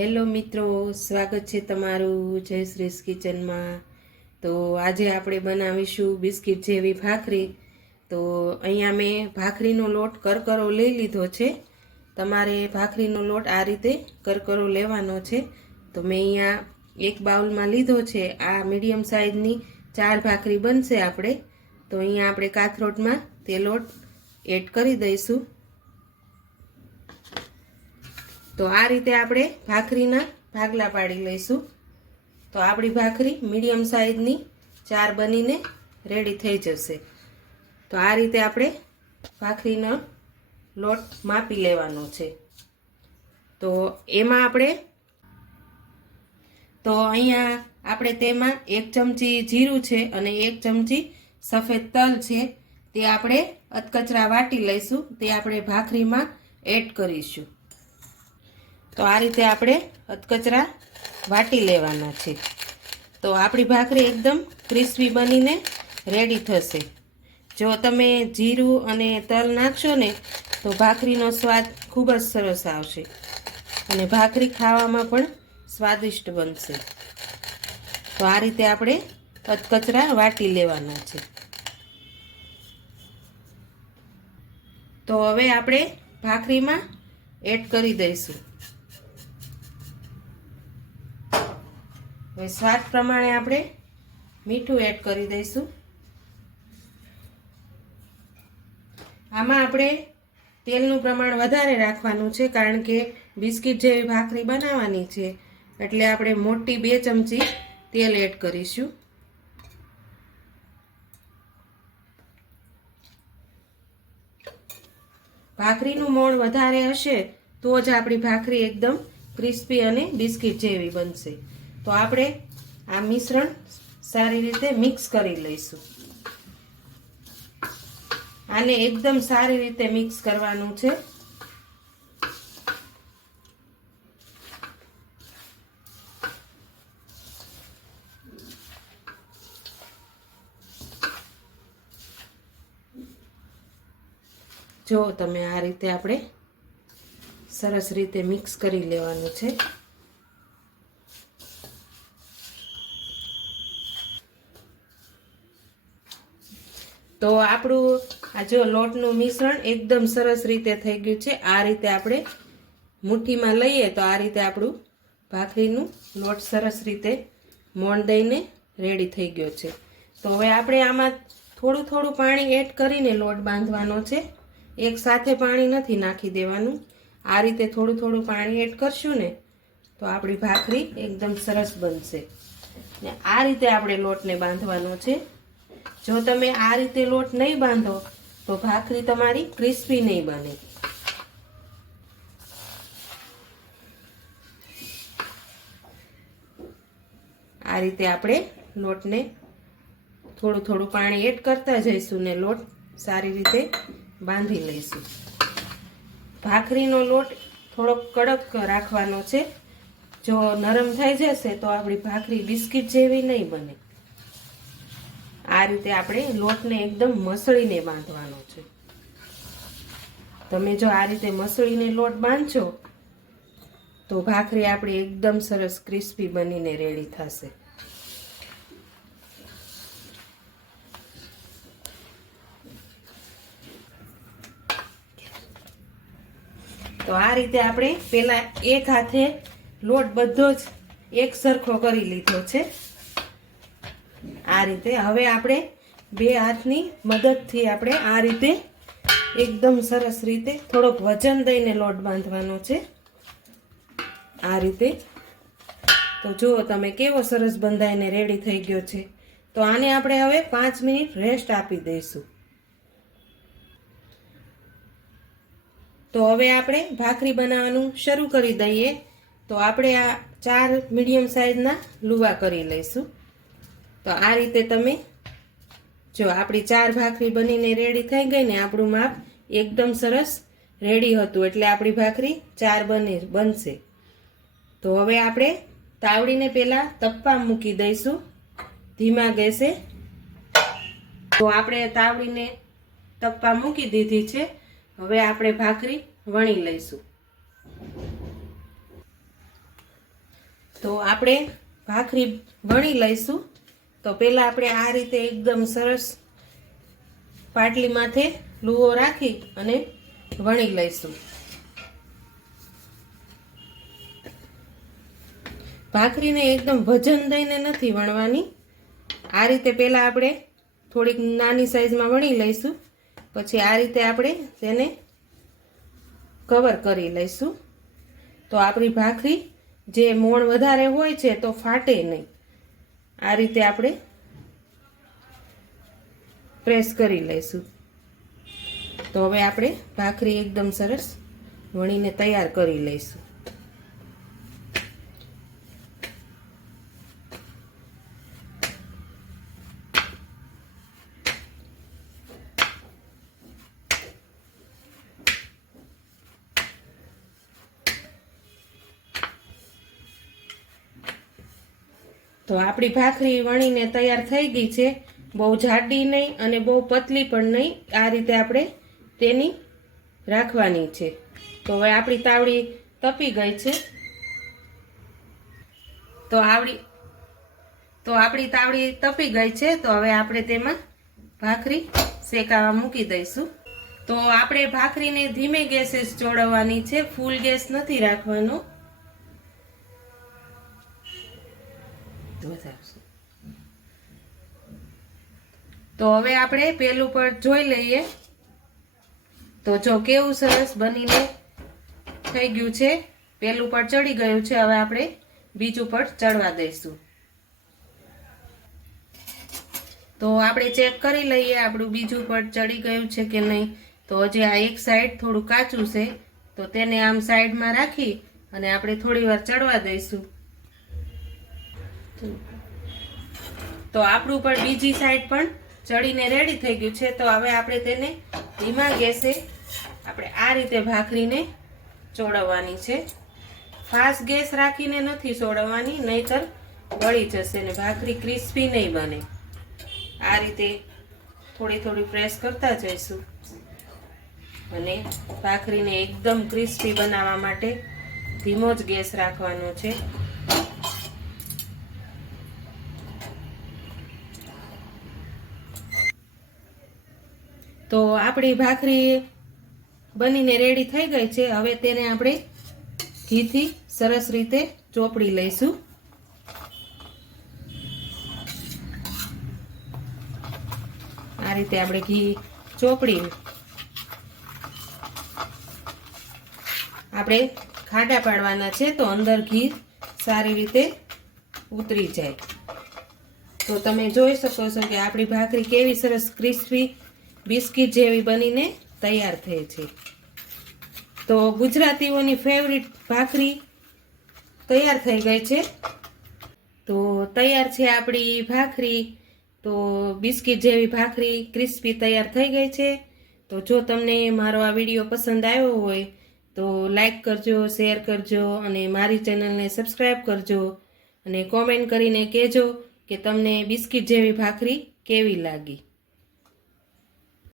Hello મિત્રો, સ્વાગત છે તમારું જય શ્રી કિચનમાં. તો આજે આપણે બનાવીશું બિસ્કિટ જેવી ભાખરી. તો અહીંયા મેં ભાખરીનો લોટ કરકરો લઈ લીધો છે. તમારે ભાખરીનો લોટ આ રીતે કરકરો લેવાનો છે. તો મેં અહીંયા એક બાઉલમાં લીધો છે. આ મીડિયમ સાઇઝની ચાર ભાખરી બનશે આપણે. તો અહીંયા આપણે કાથરોટમાં તે લોટ એડ કરી દઈશું. તો આ રીતે આપણે ભાખરીના ભાગલા પાડી લઈશું. તો આપણી ભાખરી મીડિયમ સાઇઝની ચાર બનીને રેડી થઈ જશે. તો આ રીતે આપણે ભાખરીનો લોટ માપી લેવાનો છે. તો એમાં આપણે તો અહીંયા આપણે તેમાં એક ચમચી જીરું છે અને એક ચમચી સફેદ તલ છે. તે આપણે અધકચરા વાટી લઈશું. તે આપણે ભાખરીમાં એડ કરીશું. તો આ રીતે આપણે અધકચરા વાટી લેવાના છે. તો આપણી ભાખરી એકદમ ક્રિસ્પી બનીને રેડી થશે. જો તમે જીરું અને તલ નાખશો ને, તો ભાખરીનો સ્વાદ ખૂબ જ સરસ આવશે અને ભાખરી ખાવામાં પણ સ્વાદિષ્ટ બનશે. તો આ રીતે આપણે અધકચરા વાટી લેવાના છે. તો હવે આપણે ભાખરીમાં એડ કરી દઈશું. હવે સ્વાદ પ્રમાણે આપણે મીઠું એડ કરી દઈશું. આમાં આપણે તેલનું પ્રમાણ વધારે રાખવાનું છે, કારણ કે બિસ્કિટ જેવી ભાખરી બનાવવાની છે. એટલે આપણે મોટી બે ચમચી તેલ એડ કરીશું. ભાખરીનું મોણ વધારે હશે તો જ આપણી ભાખરી એકદમ ક્રિસ્પી અને બિસ્કિટ જેવી બનશે. તો આપણે આ મિશ્રણ સારી રીતે મિક્સ કરી લઈશું. આને એકદમ સારી રીતે મિક્સ કરવાનું છે. જો તમે આ રીતે આપણે સરસ રીતે મિક્સ કરી લેવાનું છે. તો આપણું આ જો લોટનું મિશ્રણ એકદમ સરસ રીતે થઈ ગયું છે. આ રીતે આપણે મુઠ્ઠીમાં લઈએ તો આ રીતે આપણું ભાખરીનું લોટ સરસ રીતે મોણ દઈને રેડી થઈ ગયો છે. તો હવે આપણે આમાં થોડું થોડું પાણી એડ કરીને લોટ બાંધવાનો છે. એક સાથે પાણી નથી નાખી દેવાનું. આ રીતે થોડું થોડું પાણી એડ કરશું ને, તો આપણી ભાખરી એકદમ સરસ બનશે. ને આ રીતે આપણે લોટને બાંધવાનો છે. જો તમે આ રીતે લોટ નહીં બાંધો, તો ભાખરી તમારી ક્રિસ્પી નહીં બને. આ રીતે આપણે લોટને થોડું થોડું પાણી એડ કરતા જઈશું ને લોટ સારી રીતે બાંધી લઈશું. ભાખરીનો લોટ થોડોક કડક રાખવાનો છે. જો નરમ થઈ જશે તો આપણી ભાખરી બિસ્કિટ જેવી નહીં બને. આ રીતે આપણે લોટને એકદમ મસળીને બાંધવાનો છે. તમે જો આ રીતે મસળીને લોટ બાંધશો, તો ભાખરી આપણી એકદમ સરસ ક્રિસ્પી બનીને રેડી થશે. તો આ રીતે આપણે પેલા એક હાથે લોટ બધો જ એક સરખો કરી લીધો છે. આ રીતે. હવે આપણે બે હાથની મદદથી આપણે આ રીતે એકદમ સરસ રીતે થોડોક વજન દઈને લોટ બાંધવાનો છે. આ રીતે. તો જુઓ તમે કેવો સરસ બંધાઈને રેડી થઈ ગયો છે. તો આને આપણે હવે પાંચ મિનિટ રેસ્ટ આપી દઈશું. તો હવે આપણે ભાખરી બનાવવાનું શરૂ કરી દઈએ. તો આપણે આ ચાર મીડિયમ સાઇઝના લુવા કરી લઈશું. તો આ રીતે તમે જો આપણી ચાર ભાખરી બનીને રેડી થઈ ગઈ ને આપણું માપ એકદમ સરસ રેડી હતું. એટલે આપણી ભાખરી ચાર બને, બનશે. તો હવે આપણે તાવડીને પહેલાં તપ્પા મૂકી દઈશું. ધીમા ગેસે. તો આપણે તાવડીને તપ્પા મૂકી દીધી છે. હવે આપણે ભાખરી વણી લઈશું. તો આપણે ભાખરી વણી લઈશું. તો પહેલાં આપણે આ રીતે એકદમ સરસ પાટલી માથે લુઓ રાખી અને વણી લઈશું. ભાખરીને એકદમ વજન દઈને નથી વણવાની. આ રીતે પહેલાં આપણે થોડીક નાની સાઈઝમાં વણી લઈશું. પછી આ રીતે આપણે તેને કવર કરી લઈશું. તો આપણી ભાખરી જે મોણ વધારે હોય છે તો ફાટે નહીં. આ રીતે આપણે પ્રેસ કરી લઈશું. તો હવે આપણે ભાખરી એકદમ સરસ વણીને તૈયાર કરી લઈશું. તો આપણી ભાખરી વણીને તૈયાર થઈ ગઈ છે. બહુ જાડી નહીં અને બહુ પતલી પણ નહીં. આ રીતે આપણે તેની રાખવાની છે. તો હવે આપણી તાવડી તપી ગઈ છે. તો આવડી, તો આપણી તાવડી તપી ગઈ છે. તો હવે આપણે તેમાં ભાખરી શેકાવા મૂકી દઈશું. તો આપણે ભાખરીને ધીમે ગેસે જ ચોળવવાની છે. ફૂલ ગેસ નથી રાખવાનો. વધારશું તો હવે આપણે પેલું પર જોઈ લઈએ. તો જો કેવું સરસ બનીને થઈ ગયું છે. પેલું પર ચડી ગયું છે. હવે આપણે બીજું પર ચડવા દઈશું. તો આપણે ચેક કરી લઈએ આપણું બીજું પર ચડી ગયું છે કે નહીં. તો હજી આ એક સાઈડ થોડું કાચું છે. તો તેને આમ સાઈડમાં રાખી અને આપણે થોડી વાર ચડવા દઈશું. તો આપણું પણ બીજી સાઈડ પણ ચડીને રેડી થઈ ગયું છે. તો હવે આપણે તેને ધીમા ગેસે આપણે આ રીતે ભાખરીને ચોળવવાની છે. ફાસ્ટ ગેસ રાખીને નથી ચોળવવાની, નહીતર વળી જશે ને ભાખરી ક્રિસ્પી નહીં બને. આ રીતે થોડી થોડી પ્રેસ કરતા જઈશું. અને ભાખરીને એકદમ ક્રિસ્પી બનાવવા માટે ધીમો જ ગેસ રાખવાનો છે. તો આપણી ભાખરી બનીને રેડી થઈ ગઈ છે. હવે તેને આપણે ઘીથી સરસ રીતે ચોપડી લઈશું. આ રીતે આપણે ઘી ચોપડી આપણે ખાડા પાડવાના છે તો અંદર ઘી સારી રીતે ઉતરી જાય. તો તમે જોઈ શકો છો કે આપણી ભાખરી કેવી સરસ ક્રિસ્પી બિસ્કિટ જેવી બનીને તૈયાર થઈ છે. તો ગુજરાતીઓની ફેવરિટ ભાખરી તૈયાર થઈ ગઈ છે. તો તૈયાર છે આપણી ભાખરી. તો બિસ્કિટ જેવી ભાખરી ક્રિસ્પી તૈયાર થઈ ગઈ છે. તો જો તમને મારો આ વીડિયો પસંદ આવ્યો હોય, તો લાઈક કરજો, શેર કરજો અને મારી ચેનલને સબસ્ક્રાઈબ કરજો અને કોમેન્ટ કરીને કહેજો કે તમને બિસ્કિટ જેવી ભાખરી કેવી લાગી.